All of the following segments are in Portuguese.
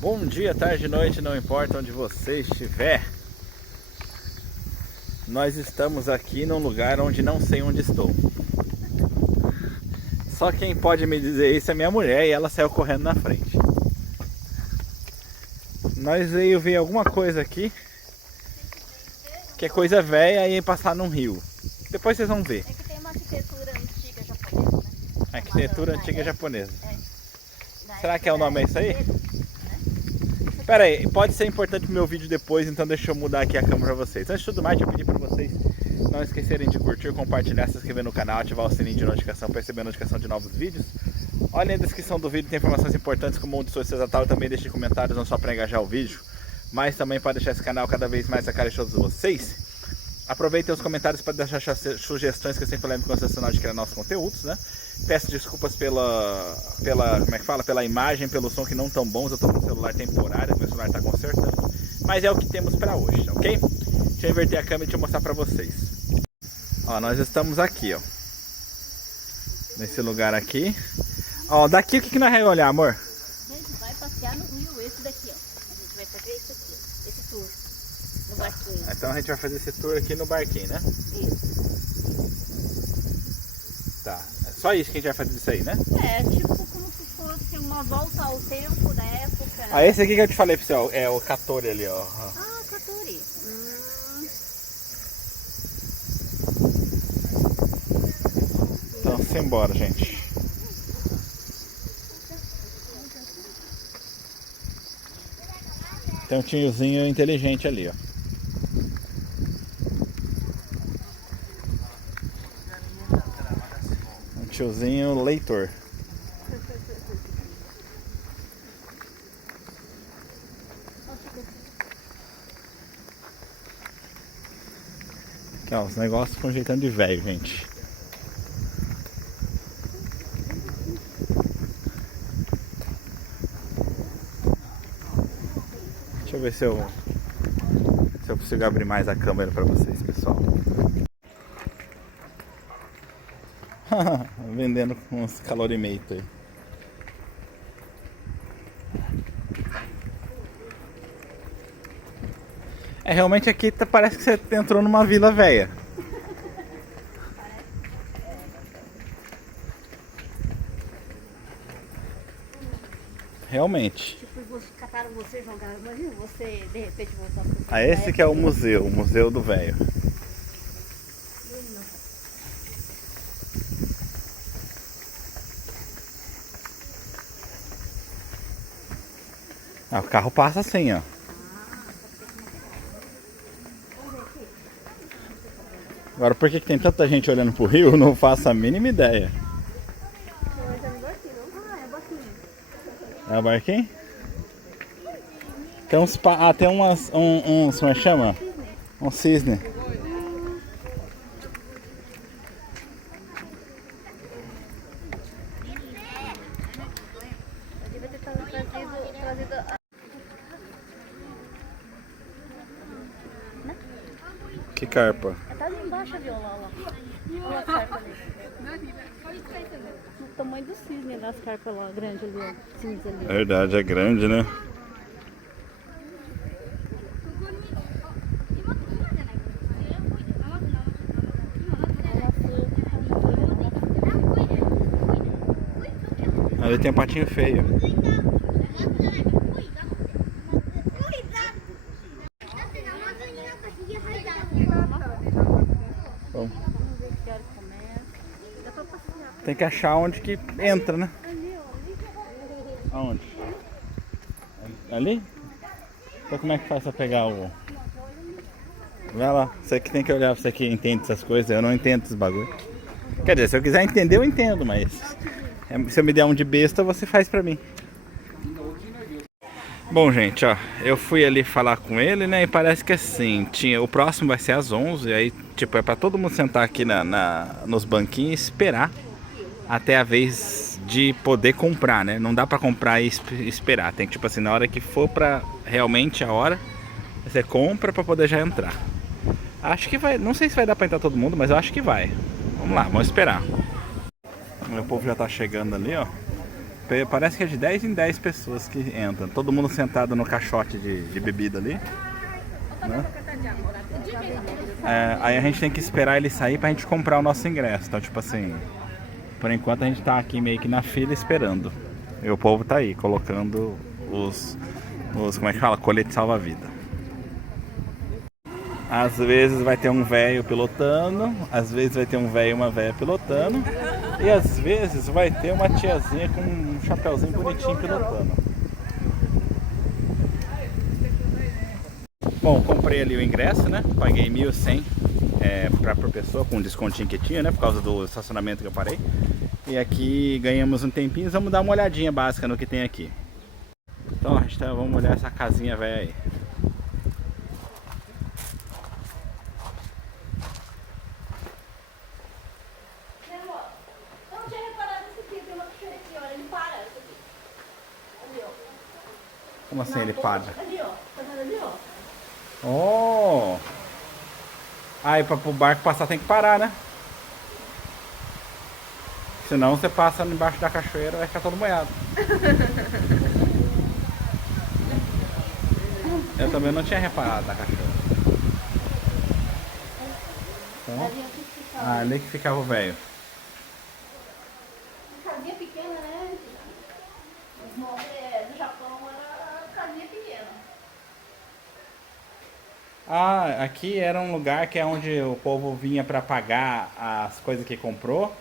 Bom dia, tarde, noite, não importa onde você estiver. Nós estamos aqui num lugar onde não sei onde estou. Só quem pode me dizer isso é minha mulher e ela saiu correndo na frente. Nós veio ver alguma coisa aqui, que é coisa velha e passar num rio. Depois vocês vão ver. É que tem uma arquitetura antiga japonesa, né? Arquitetura antiga japonesa. Da Será que é o nome é isso aí? Edo, né? Pera aí, pode ser importante pro meu vídeo depois, então deixa eu mudar aqui a câmera pra vocês. Antes de tudo mais, eu pedi pra vocês não esquecerem de curtir, compartilhar, se inscrever no canal, ativar o sininho de notificação para receber a notificação de novos vídeos. Olhem na descrição do vídeo, tem informações importantes como onde sou estatal, também deixe comentários não só para engajar o vídeo, mas também para deixar esse canal cada vez mais a cara de todos vocês. Aproveitem os comentários para deixar sugestões, que eu sempre lembro que é sensacional de criar nossos conteúdos, né? Peço desculpas como é que fala? Pela imagem, pelo som que não tão bons. Eu estou com o celular temporário, meu celular está consertando. Mas é o que temos para hoje, ok? Deixa eu inverter a câmera e deixa eu mostrar para vocês. Ó, nós estamos aqui, ó. Nesse lugar aqui. Ó, daqui o que nós vamos olhar, amor? A gente vai passear no rio, esse daqui, ó. A gente vai fazer isso aqui, ó. Esse tour. No barquinho. Então a gente vai fazer esse tour aqui no barquinho, né? Isso. Tá. É só isso que a gente vai fazer disso aí, né? É, tipo como se fosse uma volta ao tempo da época. Ah, esse aqui que eu te falei, pessoal, é o Katori ali, ó. Ah, Katori. Então, simbora, gente. Tem um tiozinho inteligente ali, ó. Um tiozinho leitor. Aqui, ó, os negócios com jeitando de velho, gente. Deixa eu ver se eu consigo abrir mais a câmera para vocês, pessoal. Vendendo uns calorimento aí. É, realmente aqui parece que você entrou numa vila velha. Realmente. Tipo, cataram você, jogaram. Imagina você, de repente, voltar pro Ah, esse que é o Museu do Velho. Ah, o carro passa assim, ó. Agora, por que tem tanta gente olhando pro rio? Eu não faço a mínima ideia. Ah, é barquinho. É o barquinho? Tem uns... Ah, tem umas... Como é que chama? Um cisne. Eu devia ter trazido Que carpa. tá ali embaixo a viola, olha lá. Olha a carpa ali. O tamanho do cisne das carpas lá, grande ali, ó. Cinza ali. Verdade, é grande, né? Ali tem um patinho feio. Bom, Vamos ver que hora que começa. Dá pra passear. tem que achar onde que entra, né? Ali, ó. Aonde? Ali? Então como é que faz pra pegar o... Vai lá, você que tem que olhar, você que entende essas coisas, eu não entendo esses bagulho. Quer dizer, se eu quiser entender, eu entendo, mas... Se eu me der um de besta, você faz pra mim. Bom, gente, ó, eu fui ali falar com ele, né, e parece que assim, o próximo vai ser às 11, aí, tipo, é pra todo mundo sentar aqui nos banquinhos e esperar até a vez de poder comprar, né, não dá pra comprar e esperar, tem que, tipo assim, na hora que for pra realmente a hora, você compra pra poder já entrar. Acho que vai, não sei se vai dar pra entrar todo mundo, mas eu acho que vai. Vamos lá, vamos esperar. O meu povo já tá chegando ali, ó. Parece que é de 10 em 10 pessoas que entram. Todo mundo sentado no caixote de bebida ali. Né? Aí a gente tem que esperar ele sair pra gente comprar o nosso ingresso. Então, tipo assim, por enquanto a gente tá aqui meio que na fila esperando. E o povo tá aí, colocando os como é que fala? Colete salva-vida. Às vezes vai ter um velho pilotando, às vezes vai ter um velho e uma velha pilotando, e às vezes vai ter uma tiazinha com um chapeuzinho bonitinho pilotando. Bom, comprei ali o ingresso, né? Paguei 1.100 por pessoa, com o descontinho que tinha, né? Por causa do estacionamento que eu parei. E aqui ganhamos um tempinho, vamos dar uma olhadinha básica no que tem aqui. Então, vamos olhar essa casinha velha aí. Como assim ele para? Ali, ó. Tá vendo ali, ó? Oh! Aí para o barco passar tem que parar, né? Senão você passa embaixo da cachoeira e vai ficar todo molhado. Eu também não tinha reparado na cachoeira. Então, ali que ficava o velho. Casinha pequena, né? Os móveis do Japão era casinha pequena. Ah, aqui era um lugar que é onde o povo vinha para pagar as coisas que comprou.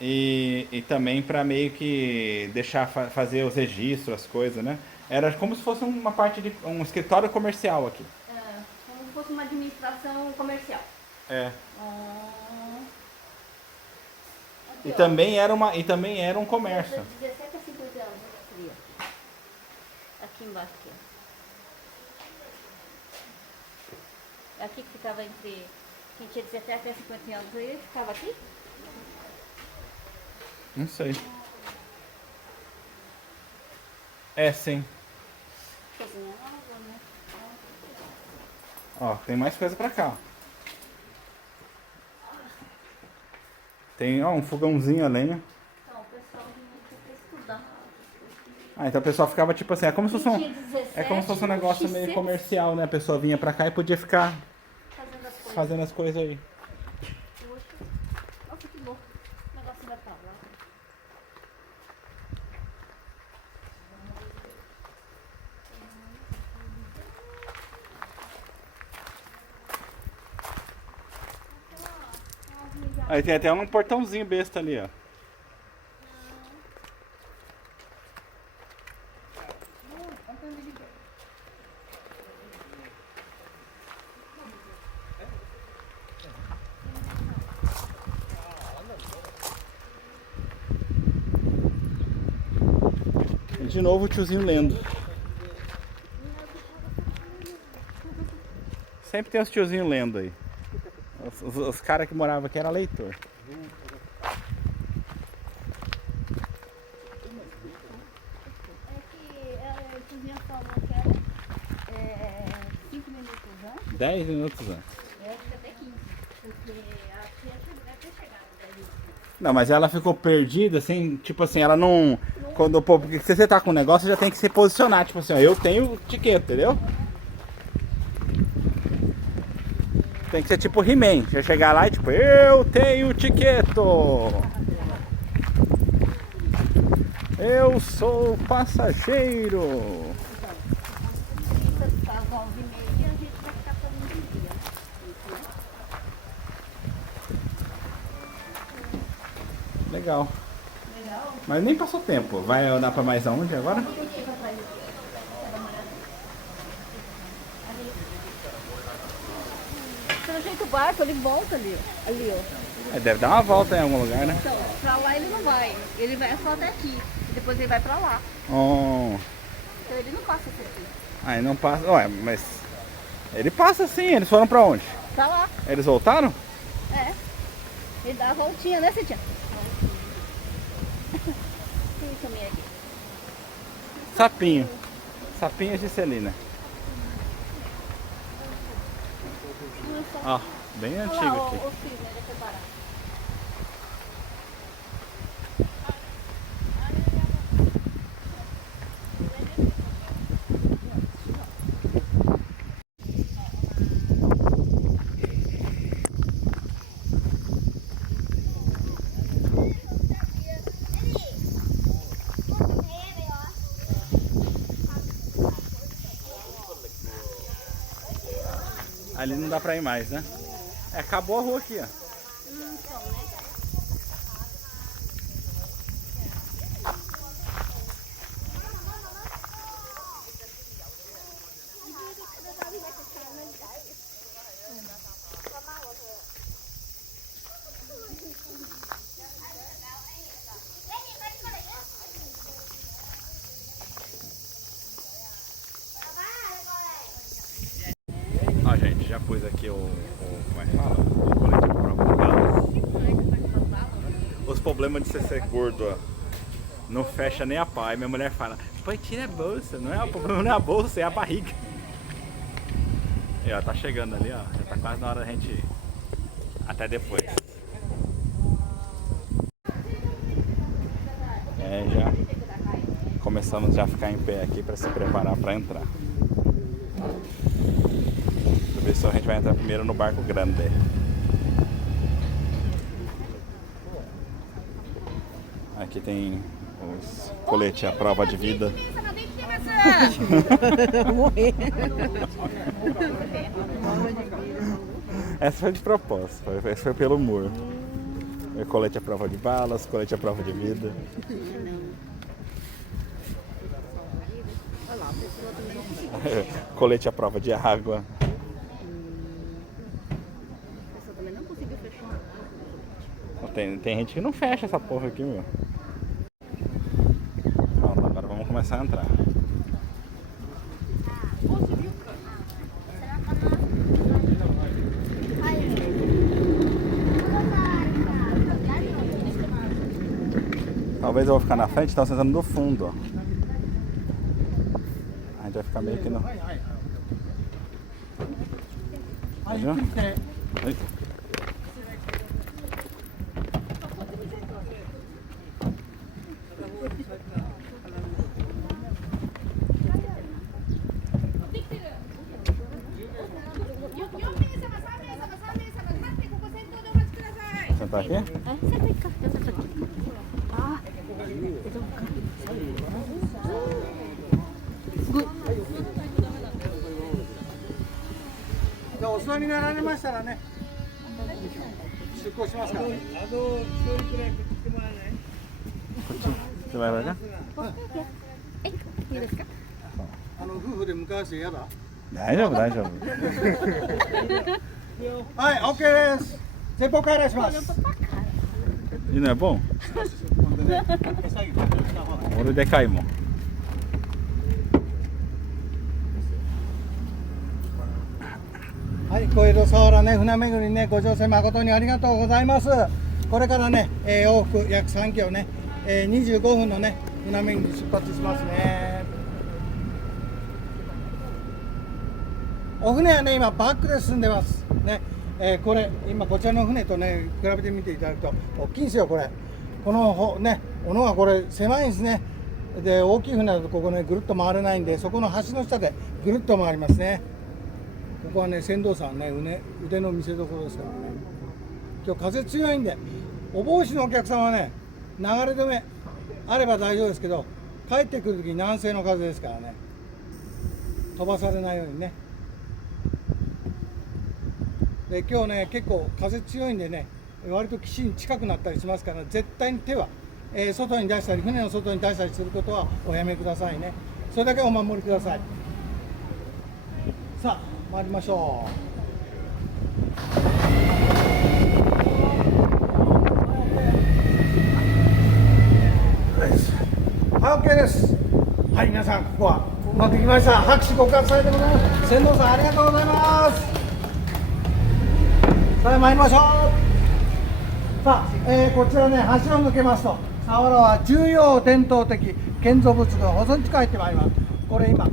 E também para meio que deixar fazer os registros, as coisas, né? Era como se fosse uma parte de um escritório comercial aqui. É, como se fosse uma administração comercial. É. Aqui, E ó. também era um comércio. 17 a 50 anos, fria. Aqui embaixo, aqui, ó. Aqui que ficava entre... Quem tinha 17 a 50 anos, ele ficava aqui? Não sei. É, sim. Cozinhava, né? Ó, tem mais coisa pra cá, ó. Tem, ó, um fogãozinho a lenha. Então, o pessoal vinha aqui pra estudar. Ah, então o pessoal ficava tipo assim, é como se fosse Quem tinha 17, é como se fosse um negócio meio X6, comercial, né? A pessoa vinha pra cá e podia ficar fazendo as coisas. fazendo as coisas aí. Poxa. Nossa, que louco. O negócio vai pra lá. Aí tem até um portãozinho besta ali, ó. E de novo o tiozinho lendo. Sempre tem os tiozinhos lendo aí. Os caras que moravam aqui eram leitor. É que a cozinha falou que era 5 minutos antes. 10 minutos antes. Eu acho que até 15. Porque a tia deve ter chegado 10 minutos. Não, mas ela ficou perdida, assim, tipo assim, ela não... Quando, pô, porque se você tá com um negócio, você já tem que se posicionar, tipo assim, ó, eu tenho tiquete, entendeu? Tem que ser tipo He-Man, você chegar lá e tipo, eu tenho tiqueto! Eu sou passageiro! Se tá às 11h30, a gente vai ficar todo dia. Legal. Legal? Mas nem passou tempo. Vai andar pra mais aonde agora? Pelo jeito o barco, ele volta ali, ó. Ali, ó. É, deve dar uma volta em algum lugar, né? Então, pra lá ele não vai. Ele vai só até aqui. E depois ele vai pra lá. Oh. Então ele não passa por aqui. Aí não passa. Ué, mas. Ele passa sim, eles foram pra onde? Pra lá. Eles voltaram? É. Ele dá a voltinha, né, Cintia? Tem também aqui. Sapinho. Sapinho de Celina. Ó, bem Olha antigo lá, aqui. o filho, ele é preparado. Ali não dá pra ir mais, né? É, acabou a rua aqui, ó. Ó, gente, já pus aqui como é que fala? O coletivo pra bala. Os problemas de ser gordo, ó. Não fecha nem a pá. E minha mulher fala, pô, tira a bolsa. Não é o problema, não é a bolsa, é a barriga. E ó, tá chegando ali, ó. Já tá quase na hora da gente ir. Até depois. É, já começamos já a ficar em pé aqui pra se preparar pra entrar. Deixa eu ver se a gente vai entrar primeiro no barco grande. Aqui tem os coletes à prova de vida. Morrer. Essa foi de propósito, essa foi pelo humor. É colete à prova de balas, colete à prova de vida. Colete à prova de água. Essa também não conseguiu fechar. Tem gente que não fecha essa porra aqui, meu. Pronto, agora vamos começar a entrar. Talvez eu vou ficar na frente, estão sentando no fundo, ó. A gente vai ficar meio que no... Viu? Ai. Sentar aqui? Senta aí, cá. Eu sento aqui. Ah, então cá. じゃあお座りになられましたらね、出航しますから。Você vai pra cá? いいですか？夫婦で向かわせて嫌だ。大丈夫、大丈夫。はい、オッケーです。前方からします。 E não é bom? Ouro de caimão. はい、小江戸佐原ね、船巡りね、ご乗船誠にありがとうございます。これからね、往復約3キロね、25分のね、船巡り出発しますね。お船はね、今バックで進んでますね。これ今こちらの船とね比べてみていただくと大きいんですよ。これこのね小野はこれ狭いんですね。で大きい船だとここねぐるっと回れないんで、そこの橋の下でぐるっと回りますね。ここはね船頭さんね腕の見せ所ですからね。今日風強いんでお帽子のお客さんはね流れ止めあれば大丈夫ですけど、帰ってくる時に南西の風ですからね、飛ばされないようにね。で今日ね結構風強いんでね、割と岸に近くなったりしますから、絶対に手は、外に出したり船の外に出したりすることはおやめくださいね。それだけお守りください。さあ参りましょう。はい、OK です。はい、皆さんここはうまくいきました。拍手ご喝采でございます。船頭さんありがとうございます。さあ参りましょう。さあ、こちらね橋を抜けますと佐原は重要伝統的建造物群保存地区入ってまいります。これ今、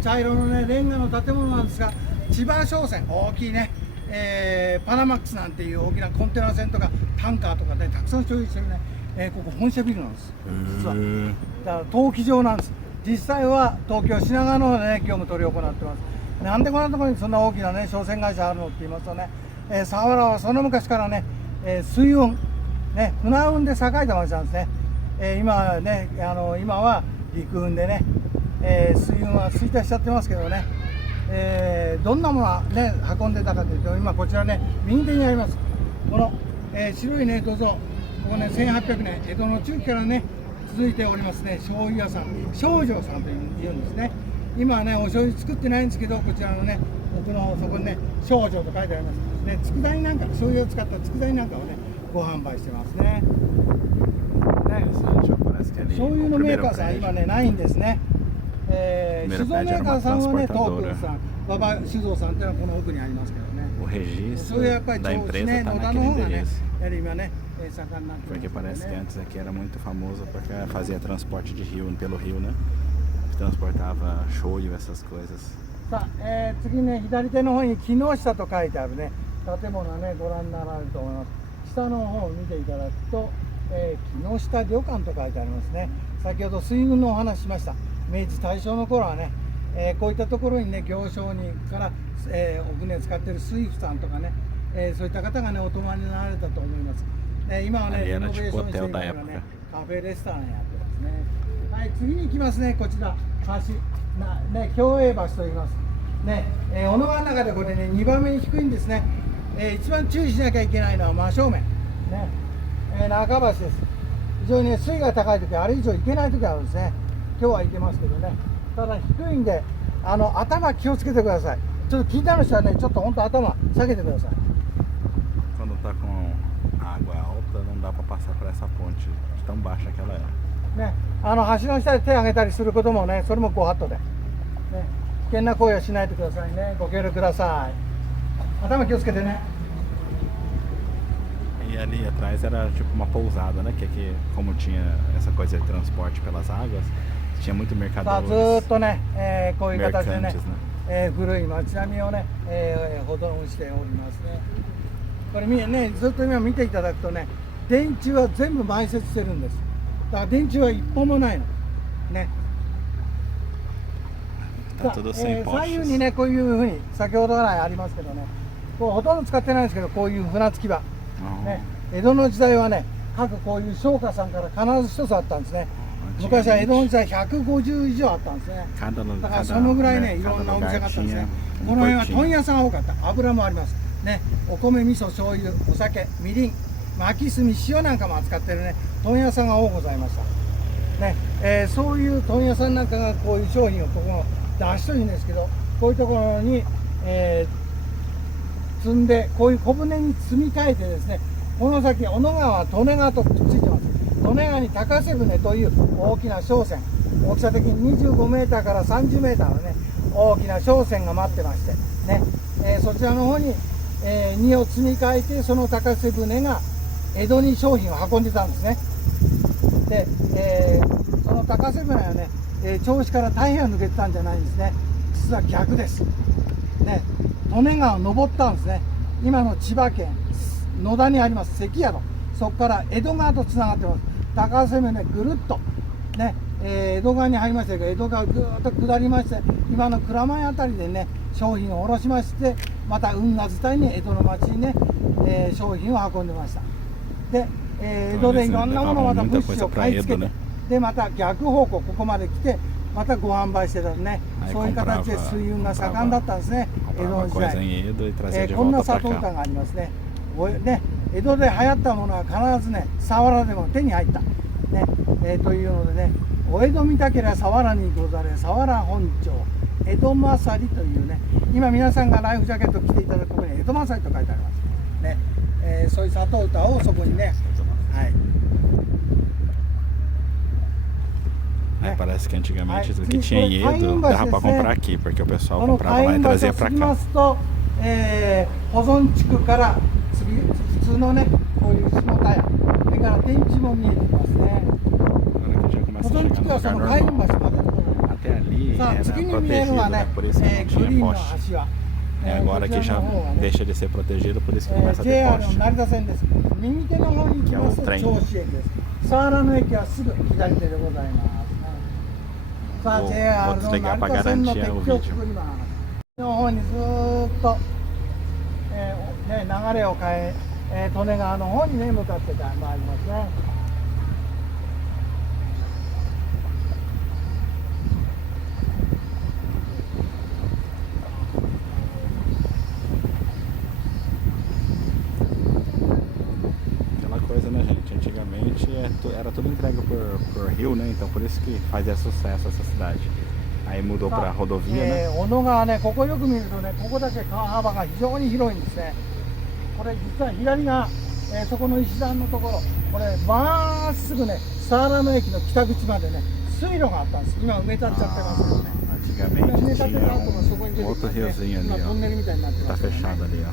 茶色のねレンガの建物なんですが、千葉商船大きいね、パナマックスなんていう大きなコンテナ船とかタンカーとかで、たくさん所有してるね、ここ本社ビルなんです。実はだから登記場なんです。実際は東京品川の方でね業務取り行ってます。なんでこんなところにそんな大きなね商船会社あるのって言いますとね、佐原はその昔からね、水運、ね、船運で栄えた町なんですね。今ね今は陸運でね、水運は衰退しちゃってますけどね、どんなものを、ね、運んでたかというと、今こちらね、右手にあります、この、白いね、どうぞ、ここね、1800年、江戸の中期からね、続いておりますね、醤油屋さん、少女さんというんですね。今はね、お醤油作ってないんですけど、こちらのね、奥のそこにね、少女と書いてあります。ね、佃煮なんか、醤油を使った佃煮なんかをね、ご販売してますね。醤油のメーカーさん、今ね、ないんですね。酒造メーカーさんはね、東京さん、馬場酒造さんっていうのはこの奥にありますけどね。O registro そういうやっぱり da 銚子 empresa ね、 está 野田の naquele 方がね、 endereço. やはり今ね、盛んになってます Porque けど parece que ね。 antes aqui era muito famoso porque fazia transporte de rio pelo rio, né? Transportava shoyu, essas coisas. さあ、次ね、左手の方に木下と書いてあるね、建物はね、ご覧になられると思います。下の方を見ていただくと、木下旅館と書いてありますね。先ほど水軍のお話ししました。明治大正の頃はね、こういったところにね、行商人から、お船を使っている水夫さんとかね、そういった方がね、お泊まりになられたと思います。今はね、リノベーションしているからね、カフェレストランやってますね。はい、次に行きますね、こちら、橋、ね、共栄橋と言います。ね、小野川の中でこれね、2番目に低いんですね。一番注意しなきゃいけないのは真正面。ね、中橋です。非常にね、水位が高いとき、あれ以上行けないときあるんですね。今日は行けますけどね。ただ低いんで、頭気をつけてください。ちょっと気になる人はね、ちょっと本当頭下げてください。Quando tá com água alta, não dá para passar por essa ponte de tão baixa que ela é. ね、橋の下で手を挙げたりすることもね、それもご法度で。ね、危険な行為はしないでくださいね。ご協力ください。頭気をつけてね。E ali atrás era tipo uma pousada, né? Que aqui, como tinha essa coisa de transporte pelas águas, tinha muito さあず mercadores, ーっとね、こういう形でね mercantes, né?、古い街並みをね、保存しておりますね。これね、ずっと今見ていただくとね、電柱は全部埋設してるんです。だから電柱は一本もないの。ね。Tá tudo sem 左右 postes. にね、こういうふうに、先ほどからありますけどね、こうほとんど使ってないんですけど、こういう船着き場。ね、江戸の時代はね、各こういう商家さんから必ず一つあったんですね。昔は江戸の時代150以上あったんですね。だからそのぐらいね、いろんなお店があったんですね。この辺は問屋さんが多かった。油もあります。ね、お米、味噌、醤油、お酒、みりん、巻き炭、塩なんかも扱ってるね、問屋さんが多ございました。ね、そういう問屋さんなんかがこういう商品をここの出しといるんですけど、こういうところに、積んで、こういう小舟に積み替えてですね、この先、小野川、利根川とくっついてます。利根川に高瀬舟という大きな商船、大きさ的に25メーターから30メーターのね、大きな商船が待ってまして、ね、そちらの方に、荷を積み替えて、その高瀬舟が江戸に商品を運んでたんですね。で、その高瀬舟はね、銚子から太平洋抜けてたんじゃないんですね。実は逆です。ね、利根川を登ったんですね。今の千葉県野田にあります関宿、そこから江戸川とつながってます。高瀬舟ぐるっと、ね、江戸川に入りましたけど、江戸川ぐーっと下りまして、今の蔵前あたりでね、商品を卸しまして、また運河伝いに江戸の町にね、商品を運んでました。で、江戸でいろんなものをまた物資を買い付けて、でまた逆方向ここまで来て、またご販売してたんでね、そういう形で水運が盛んだったんですね、江戸の時代。こんな砂糖歌がありますね。江戸で流行ったものは必ずね、佐原でも手に入った。ね、というのでね、お江戸見たけりゃ佐原にござれ、佐原本町、江戸勝りというね、今皆さんがライフジャケット着ていただくところに江戸勝りと書いてあります。ね、そういう砂糖歌をそこにね、はい。Parece que antigamente isso aqui tinha ido, dava para comprar aqui, porque o pessoal comprava lá e trazia para cá. 保存地区から次普通のね、こういう下田屋、それから電池も見えてきますね。保存地区はその海運橋までのところ。さあ次に見えるのはね、グリーンの橋は。Agora aqui já deixa de ser protegido, por isso que começa a ter JR poste. の成田線です。右手の方に行きますと銚子駅です。佐原の駅はすぐ左手でございます。さあ JR の成田線の鉄橋を作ります。の方にずーっと、流れを変え、利根川の方にね向かってまいりますね。era tudo entregue por rio, né? Então por isso que fazia sucesso essa cidade. Aí mudou para rodovia, né? 小野川ね、ここよく見るとね、ここだけ川幅が非常に広いんですね。これ実は左が、そこの石段のところ、これまっすぐね、佐原の駅の北口までね、水路があったんです。今埋め立てちゃってますけどね。埋 Antigamente め立て tinha た後がそこに出てき outro ますね。 riozinho 今 ali, トンネルみたいになって ó. ま Tá すけどね。 fechado ali, ó.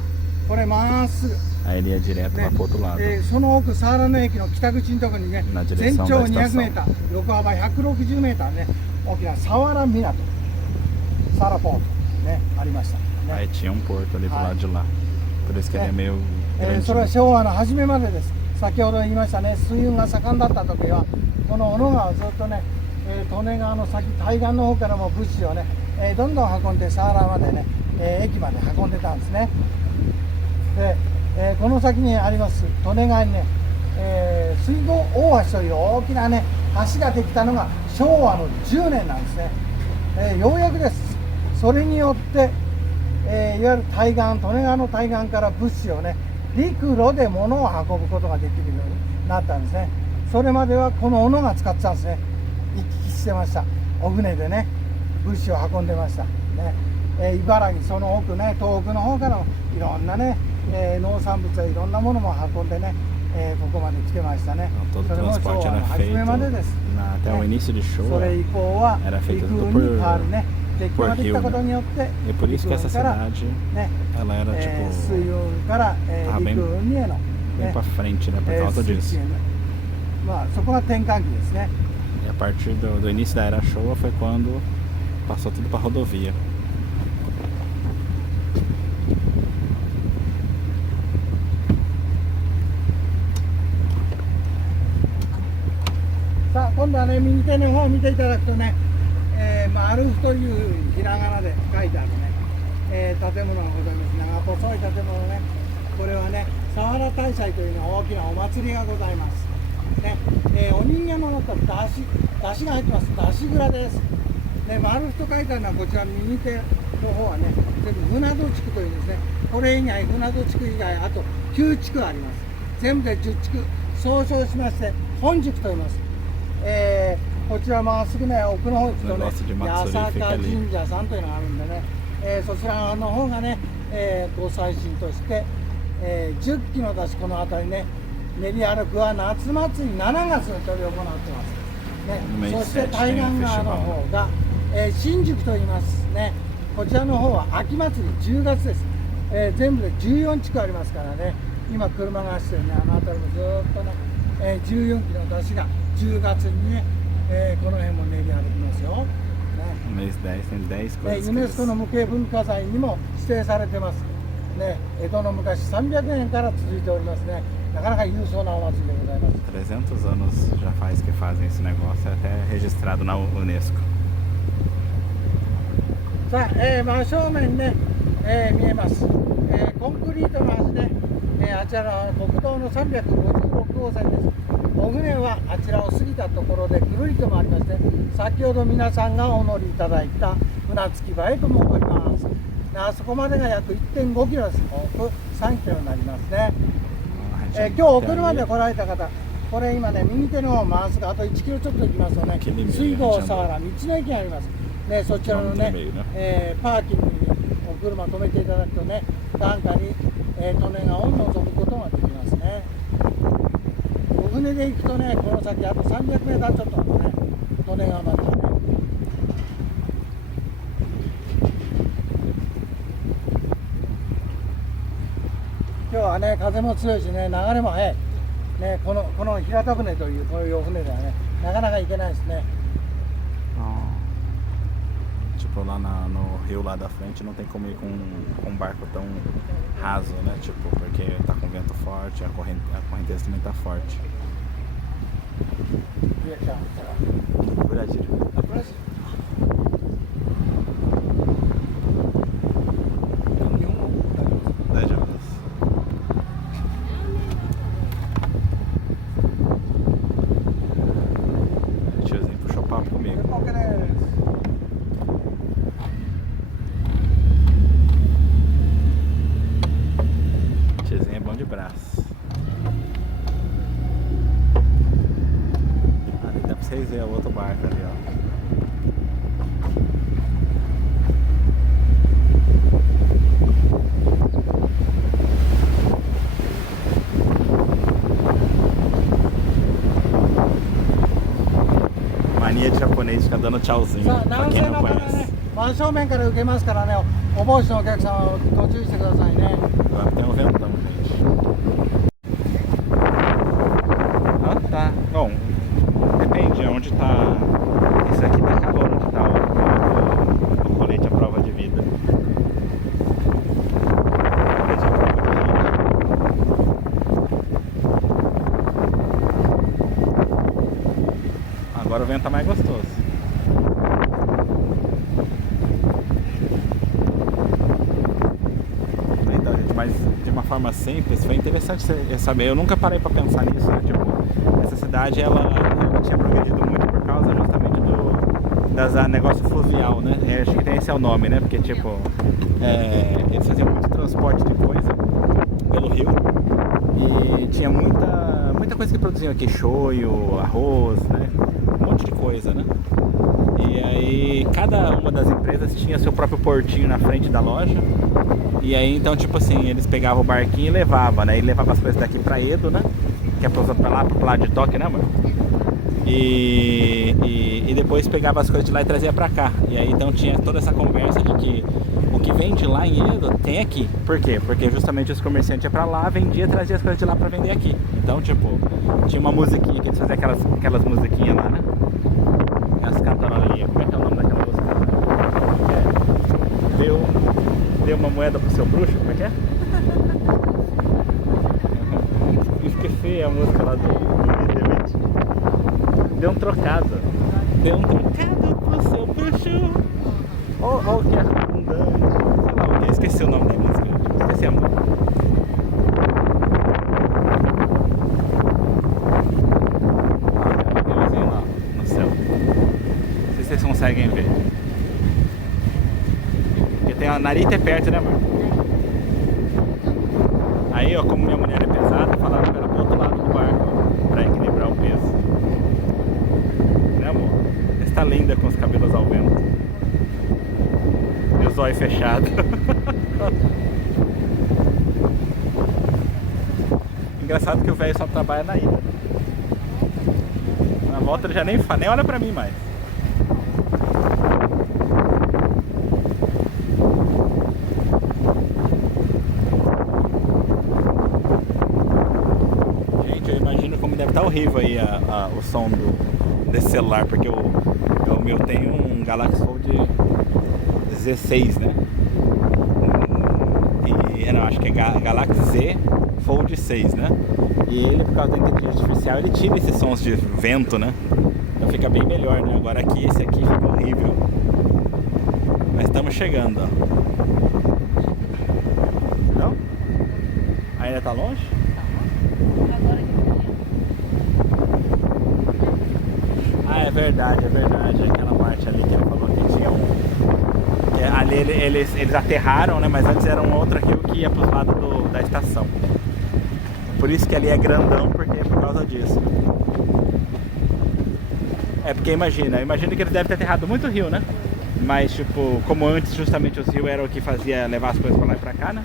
これまっすぐ。 Aí ele ia direto lá pro outro lado. その奥、佐原の駅の北口のところにね、 Na 全 direção 長 da 200 estação. メーター、横幅160メーターね、大きな佐原港、佐原ポート、ね、ありました。 Aí ね tinha um porto ali pro Ah. lado de lá. Por isso que ele é meio それは grande. 昭和の初めまでです。先ほど言いましたね、水運が盛んだった時は、この小野川をずっとね、利根川の先、対岸の方からも物資をね、どんどん運んで佐原までね、駅まで運んでたんですね。で、この先にあります利根川にね、水道大橋という大きなね、橋ができたのが昭和の10年なんですね。ようやくです。それによって、いわゆる対岸、利根川の対岸から物資をね、陸路で物を運ぶことができるようになったんですね。それまではこの小野が使ってたんですね。行き来してました。お船でね、物資を運んでました。ね、茨城、その奥ね、東北の方からもいろんなね、農産物やいろんなものも運んでね、ここまで来てましたね。 Então, todo そ o れも昭 transporte 和の era 初め feito までです。 até o início de そ Showa. れ以降は Era 陸 feito 運 tudo に変わるね。鉄橋ができたことによって、 E por isso que essa 陸運から cidade ね、 ela era 水 tipo 運から、 tava bem, 陸運への、 bem pra frente, né? Por causa スイッ disso. チへのまあそこが転換期ですね。 E a partir do início da era Showa foi quando passou tudo pra rodovia. さあ今度はね、右手の方を見ていただくとね、マルフというひらがなで書いてあるね、建物がございます。長細い建物ね、これはね、佐原大祭というの大きなお祭りがございます。ね、お人形の中に出汁が入ってます。出汁蔵です。ね、マルフと書いてあるのはこちら右手の方はね、全部船戸地区というんですね。これ以外、船戸地区以外、あと9地区あります。全部で10地区、総称しまして、本宿と言います。こちらまっすぐね、奥の方に行くとね、八坂神社さんというのがあるんでね、そちらの方がね、ご祭神として、10基の出しこの辺りね、練り歩くは夏祭り7月に執り行ってます。ね、そして対岸側の方が、新宿と言いますね。こちらの方は秋祭り10月です。全部で14地区ありますからね、今車が走ってるね、あの辺りもずっとね、14基の出しが10月にね、この辺も練り歩きますよ。No mês 10 tem 10 coisas. ユネスコの無形文化財にも指定されてます。ね、江戸の昔300年から続いておりますね。なかなか勇壮なお祭りでございます。 300 anos já faz que fazem esse negócio, é até registrado na Unesco. さあ、真正面ね、見えます。コンクリートの橋ね、あちらの国道の356号線です。お船はあちらを過ぎたところでぐるりと回りまして、先ほど皆さんがお乗りいただいた船着き場へと戻ります。あそこまでが約 1.5 キロです。往復3キロになりますね。今日お車で来られた方、これ今ね、右手の方を回すがあと1キロちょっと行きますとね、水郷佐原道の駅があります。ね、そちらのね、パーキングにお車止めていただくとね、眼下に、利根川を望むことができますね。お船で行くとね、この先あと300メーターちょっとのね、利根川までね。今日はね、風も強いしね、流れも速い。ね、この平田船というこういうお船ではね、なかなか行けないですね。Tipo, lá no rio lá da frente não tem como ir com um barco tão raso, né? Tipo, porque tá com vento forte, a correnteza também tá forte. Brasil. Tiozinho puxou papo comigo. Tiozinho é bom de braço. fica dando tchauzinho さあ pra 男 quem 性 não の方ね conhece. 真正面から受けますからね、お帽子のお客さんはご注意してくださいね。 Agora tem um ventão, gente. Ah, tá. Bom, depende onde tá. Isso aqui tá calor, onde tá o colete à prova de vida. Colete à prova de vida. Agora o vento tá mais gostoso. Então, gente, mas de uma forma simples, foi interessante saber. Eu nunca parei pra pensar nisso, né? Tipo, essa cidade ela tinha progredido muito por causa justamente das negócio fluvial, né? Eu acho que esse é o nome, né? Porque tipo, eles faziam muito transporte de coisa pelo rio e tinha muita coisa que produziam aqui, shoyu, arroz, né? Um monte de coisa, né? E aí cada uma das empresas tinha seu próprio portinho na frente da loja. E aí então tipo assim, eles pegavam o barquinho e levavam, né? E levavam as coisas daqui pra Edo, né? Que é pra lá, pro lado de Tóquio, né, mano? E depois pegava as coisas de lá e trazia pra cá. E aí então tinha toda essa conversa de que o que vende lá em Edo tem aqui. Por quê? Porque justamente os comerciantes iam pra lá, vendia e trazia as coisas de lá pra vender aqui. Então tipo, tinha uma musiquinha que eles faziam aquelas musiquinhas lá, né? As cantarolinhas. Como é que é o nome daquela música? Deu uma moeda pro seu bruxo? Como é que é? Esqueci a música lá do Indemit. Deu um trocado. Deu um trocado pro seu bruxo. Ou o que é abundante. Sei lá o que. Esqueci o nome da música. Esqueci a música. Lá no céu. Não sei se vocês conseguem ver. Porque tem a Narita é perto, né, amor? Aí, ó, como minha mulher é pesada, falaram pra ela pro outro lado do barco, ó, pra equilibrar o peso. Né, amor? Está linda com os cabelos ao vento. E os olhos fechados. Engraçado que o velho só trabalha na ida. Na volta ele já nem olha pra mim mais. Gente, eu imagino como deve estar horrível aí o som desse celular, porque o meu tem um Galaxy Fold 16, né? Não, acho que é Galaxy Z Fold 6, né? E ele, por causa da inteligência artificial, ele tira esses sons de vento, né? Então fica bem melhor, né? Agora aqui, esse aqui fica horrível. Mas estamos chegando, ó. Não? Ainda tá longe? Ah, é verdade. Aquela parte ali que ele falou que tinha que ali eles aterraram, né? Mas antes era um outro rio que ia pro lado da estação. Por isso que ali é grandão, porque é por causa disso. É porque imagina que eles devem ter aterrado muito rio, né? Mas tipo, como antes justamente os rios eram o que fazia levar as coisas pra lá e pra cá, né?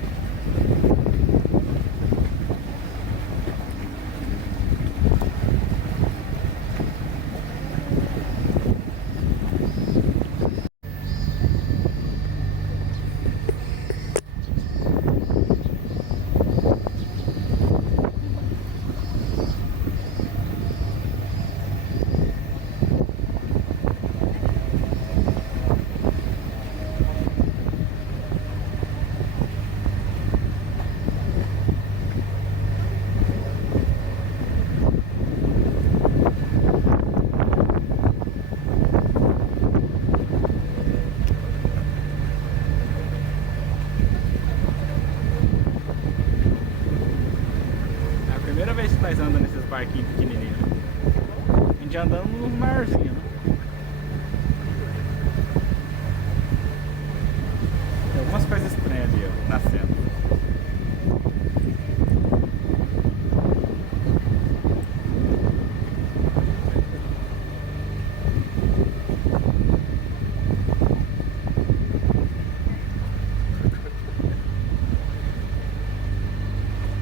Primeira vez que nós andamos nesses barquinhos pequenininhos. A gente andando no maiorzinho, né? Tem algumas coisas estranhas ali, ó, nascendo.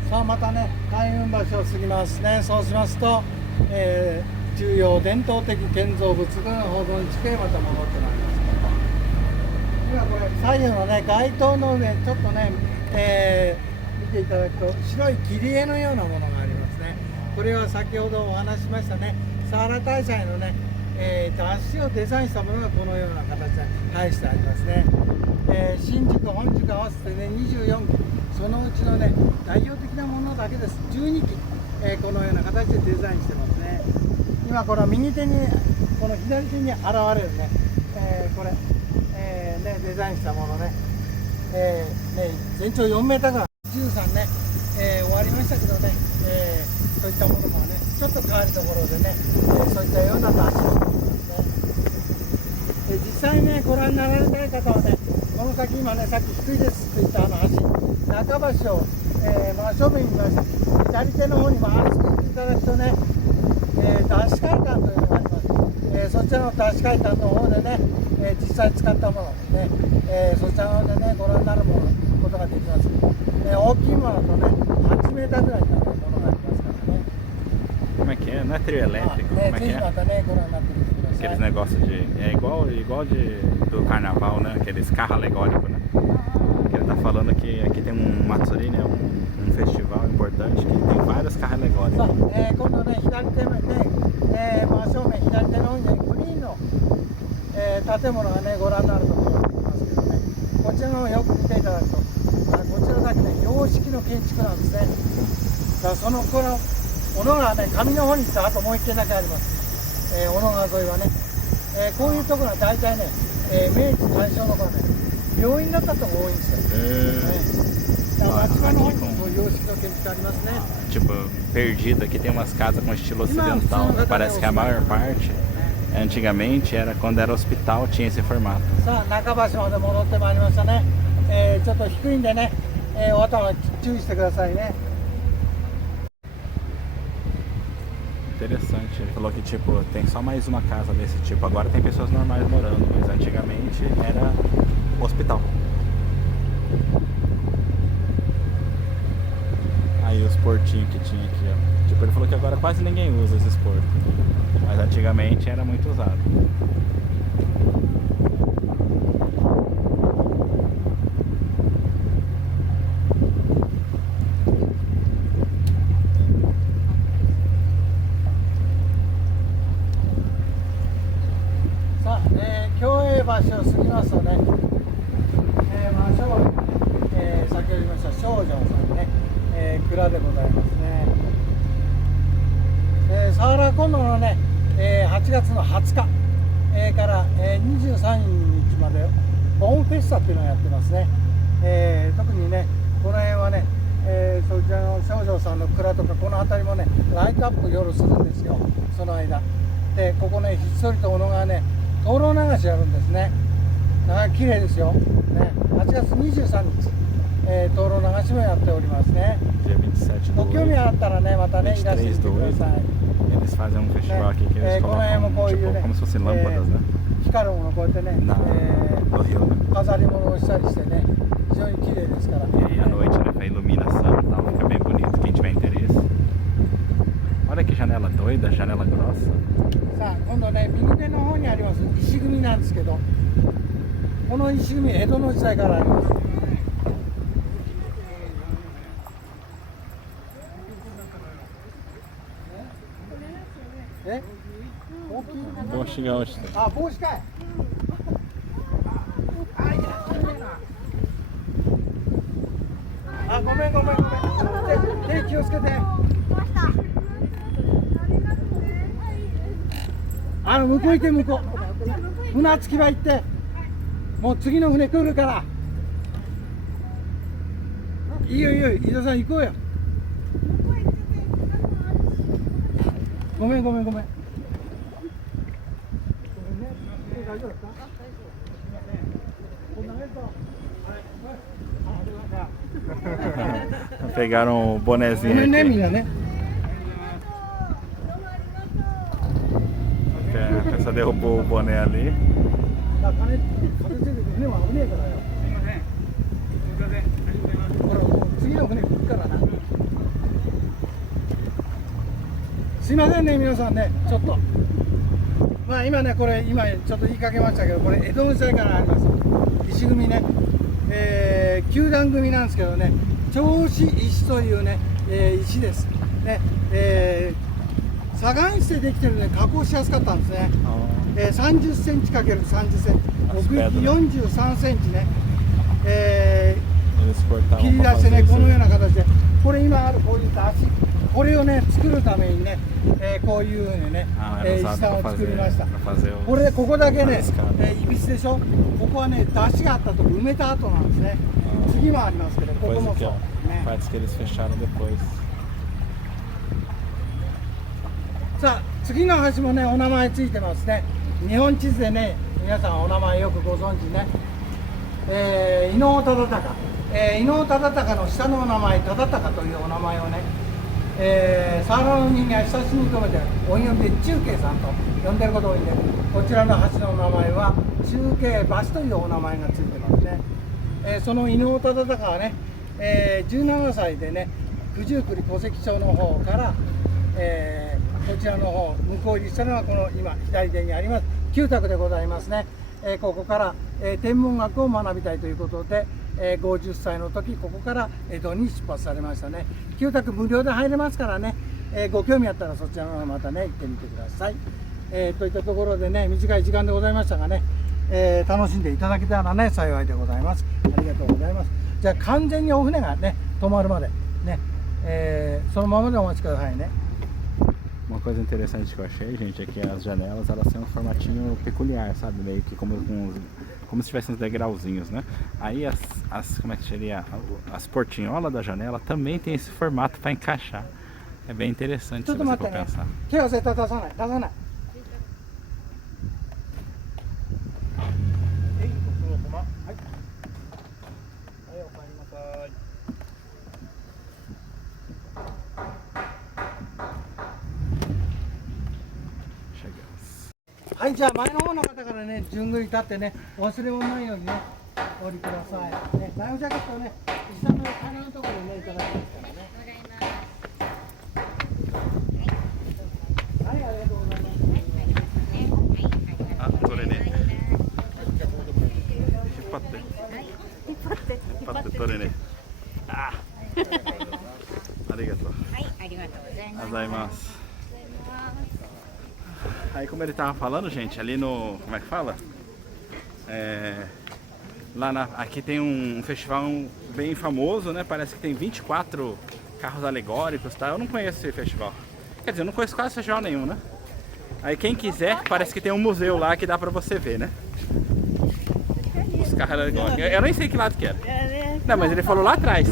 Tá, またね、開運橋を過ぎますね。そうしますと、重要伝統的建造物群保存地区へまた戻ってまいります。今これ左右のね街灯のねちょっとね、見ていただくと白い切り絵のようなものがありますね。これは先ほどお話ししましたね佐原大祭のね、雑誌をデザインしたものがこのような形で配してありますね。新宿本宿合わせてね24基、そのうちのね代表的なものだけです12基、このような形でデザインしてますね。今この右手にこの左手に現れるね、これ、ね、デザインしたものね、全長4メーターぐらい13ね、終わりましたけどね、そういったものもねちょっと変わるところでね、そういったような出し物ですね。実際ねご覧になられたい方はねこの先今ねさっき低いですって言った橋中橋を、真正面に見ました左手の方に回りつけていただくとね、ダッシュ会館というのがあります。そちらのダッシュ会館の方でね、実際使ったものね、そちらの方でねご覧になることができます。大きいものとね8メーターぐらいのものがありますからね。Como é que é? Não é trio elétrico? Como é que ぜひ é? またねご覧になってみてください。 Aqueles negócios de. É igual do carnaval, né? Aqueles carros alegóricos, né? Que ele tá falando que aqui tem um Matsuri, né? Um festival importante que tem vários carros さ alegóricos. あ、今度ね左手のね、真正面左手の方にねグリーンの、建物がねご覧になるところができますけどね、こちらの方よく見ていただくとこちらだけね洋式の建築なんですね。だからそのこの小野川ね上の方に行ったあともう一軒だけあります、小野川沿いはね、こういうところは大体ね、明治大正の頃ね病院だったところ多いんですよ、だから町場の方にもそういう洋式の建築ありますね。 Tipo, perdido aqui tem umas casas com estilo ocidental, né? Parece que a maior parte, antigamente, era quando era hospital, tinha esse formato. さあ中橋まで戻ってまいりましたね、ちょっと低いんでね、お頭注意してくださいね。 Interessante, ele falou que tipo, tem só mais uma casa desse tipo, agora tem pessoas normais morando, mas antigamente era hospital. Aí os portinhos que tinha aqui, ó. Tipo, ele falou que agora quase ninguém usa esses portos, mas antigamente era muito usado. Kyoei 橋を過ぎますとね、真正面、先ほど言いました少女さんね、蔵でございますね。佐原今度のね、8月の20日、から、23日までボンフェスタっていうのをやってますね。特にねこの辺はね、そちらの少女さんの蔵とかこの辺りもねライトアップ夜するんですよ、その間で。ここねひっそりと小野川ね灯籠流しやるんですね。綺麗ですよ、ね、8月23日、灯籠流しもやっておりますね。 Dia 27 do ご興味あったらねまたねいらしてみ 23て do くだ 8, さい。 eles fazem um festival aqui que eles この辺も colocam こういう tipo, ね、 como se fossem lâmpadas, né? 光るものこうやってね、 No rio, né? 飾り物をしたりしてね非常に綺麗ですから。 E aí à noite, né? A iluminação e tal, fica bem bonito, quem tiver interesse. Olha que janela doida, janela grossa. さあ今度ね右手の方にあります石組みなんですけど、この石組み江戸の時代からあります。大きい Vou chegar hoje. あ、帽子かい。あ、ごめん。手気をつけて。向こう行って向こう。船着き場行って。もう次の船来るから。いいよ、井田さん行こうよ。ごめん。大丈夫ですか？ Pegaram o bonezinho ごめんねみん aqui. なね。 A pessoa derrubou o boné ali. 風ついてて船は危ねえからよ。ほらもう次の船来るからな。すいませんね皆さんね、ちょっとまあ今ねこれ今ちょっと言いかけましたけど、これ江戸時代からあります石組みね、9段組なんですけどね、銚子石というね、石ですね、砂岩石でできてるので加工しやすかったんですね。30センチ ×30 センチ、奥行き43センチね、切り出してね、このような形で、これ今あるこういう出汁、これをね作るためにね、こういうふうにね、石炭を作りました。これここだけね、いびつでしょ。ここはね出汁があったとこ埋めた後なんですね。次もありますけど、ここもそうね。さあ次の橋もねお名前ついてますね。日本地図でね皆さんお名前よくご存知ね、伊能忠敬、伊能忠敬の下のお名前忠敬というお名前をね、佐原の人間は親しみに留めてお呼びで中慶さんと呼んでること多いんで、こちらの橋の名前は中慶橋というお名前がついてますね。その伊能忠敬はね、17歳でね九十九里戸籍町の方から、こちらの方向こう入りしたのはこの今左手にあります旧宅でございますね。ここから、天文学を学びたいということで、50歳の時ここから江戸に出発されましたね。旧宅無料で入れますからね、ご興味あったらそちらの方またね行ってみてください。といったところでね短い時間でございましたがね、楽しんでいただけたらね幸いでございます。ありがとうございます。じゃあ完全にお船がné止まるまでね、そのままでお待ちくださいね。Uma coisa interessante que eu achei, gente, é que as janelas elas têm um formatinho peculiar, sabe? Meio que como se tivessem uns degrauzinhos, né? Aí como é que seria? As portinholas da janela também tem esse formato para encaixar. É bem interessante se você for pensar. 手を絶対出さない、出さない。はい、じゃあ前の方の方からね、順繰り立ってね、お忘れ物ないようにね、お降りください。ね、ライフジャケットをね、石段の棚のところにね、いただきますからね。はい、ありがとうございます。あ、それね。引っ張って。引っ張って取れね。ありがとう。はい、ありがとうございます。ございます。Aí como ele tava falando, gente, ali no... como é que fala? Aqui tem um festival bem famoso, né? Parece que tem 24 carros alegóricos, tá? Eu não conheço esse festival. Quer dizer, eu não conheço quase festival nenhum, né? Aí quem quiser, parece que tem um museu lá que dá pra você ver, né? Os carros alegóricos. Eu nem sei que lado que era. Não, mas ele falou lá atrás.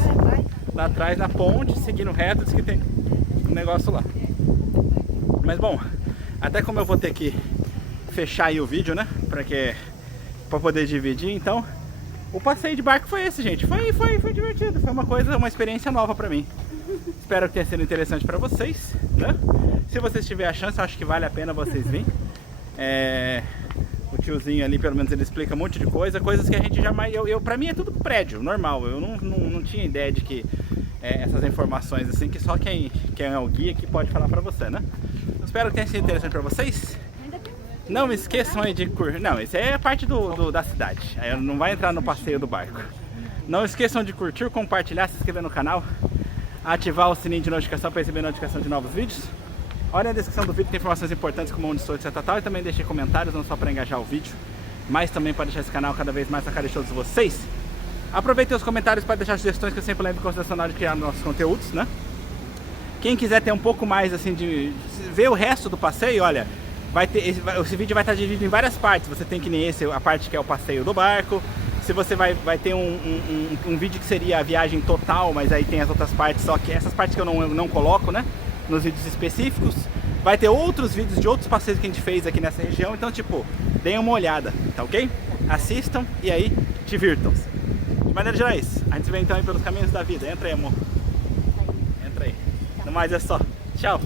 Lá atrás, na ponte, seguindo reto, diz que tem um negócio lá. Mas bom... Até como eu vou ter que fechar aí o vídeo, né? Pra poder dividir, então o passeio de barco foi esse, gente. Foi divertido, foi uma experiência nova pra mim. Espero que tenha sido interessante pra vocês, né? Se vocês tiverem a chance, eu acho que vale a pena vocês virem. O tiozinho ali, pelo menos, ele explica um monte de coisas que a gente jamais... Pra mim é tudo prédio, normal. Eu não tinha ideia de que essas informações assim, que só quem é o guia que pode falar pra você, né? Espero que tenha sido interessante para vocês. Não me esqueçam aí de curtir. Não, isso aí é parte da cidade. Aí não vai entrar no passeio do barco. Não esqueçam de curtir, compartilhar, se inscrever no canal, ativar o sininho de notificação para receber notificação de novos vídeos. Olha na descrição do vídeo, tem informações importantes como onde estou, etc. E também deixei comentários, não só para engajar o vídeo, mas também para deixar esse canal cada vez mais na cara de todos vocês. Aproveitem os comentários para deixar sugestões que eu sempre levo em consideração na hora de criar nossos conteúdos, né? Quem quiser ter um pouco mais assim de ver o resto do passeio, olha, esse vídeo vai estar dividido em várias partes. Você tem que nem a parte que é o passeio do barco. Se você vai ter um vídeo que seria a viagem total, mas aí tem as outras partes, só que essas partes que eu não coloco, né, nos vídeos específicos. Vai ter outros vídeos de outros passeios que a gente fez aqui nessa região, então tipo, deem uma olhada, tá ok? Assistam e aí divirtam-se. De maneira geral é isso. A gente se vê então aí pelos caminhos da vida. Entra aí, amor. Entra aí. No mais é só. Tchau.